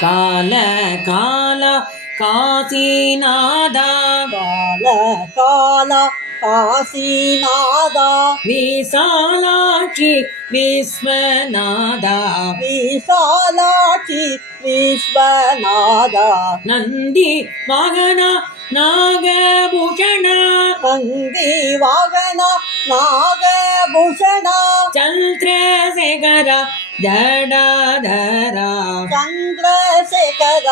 கால கால காசிநாதா கால கால காசிநாதா விசாலாட்சி விஸ்வநாதா விசாலாட்சி விஸ்வநாதா நந்தி வாகனா நாகபூஷண நந்தி வாகன நாகபூஷண சந்திரசேகர ஜடாதரா சந்திரசேகர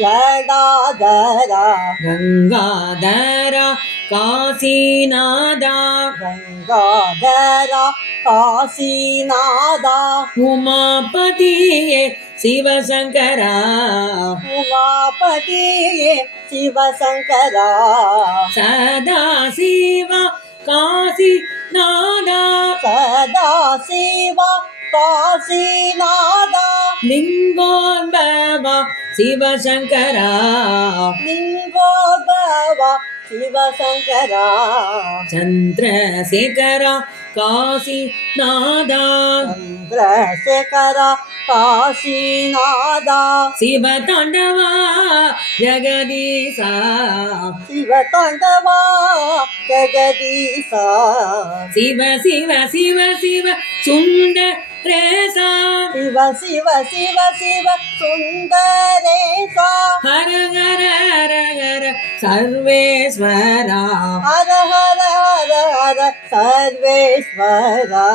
ஜடாதரா கங்காதரா காசிநாதா கங்காதரா காசிநாதா உமாபதியே சிவசங்கரா உமாபதியே சிவசங்கரா சதா சிவா காசிநாதா சதா சிவா காசிநாதா லிங்கோத்பவா சிவசங்கரா லிங்கோத்பவா சிவசங்கரா சந்திரசேகரா காசிநாதா சந்திரசேகரா காசிநாதா சிவதாண்டவா ஜெகதீசா சிவதாண்டவா ஜெகதீசா சிவ சிவ சிவ சிவ சுந்தரேசா சிவ சிவ சிவ சிவ சுந்தரேசா ஹர ஹர ஹர ஹர சர்வேஸ்வரா ஹர ஹர ஹர ஹர சர்வேஸ்வரா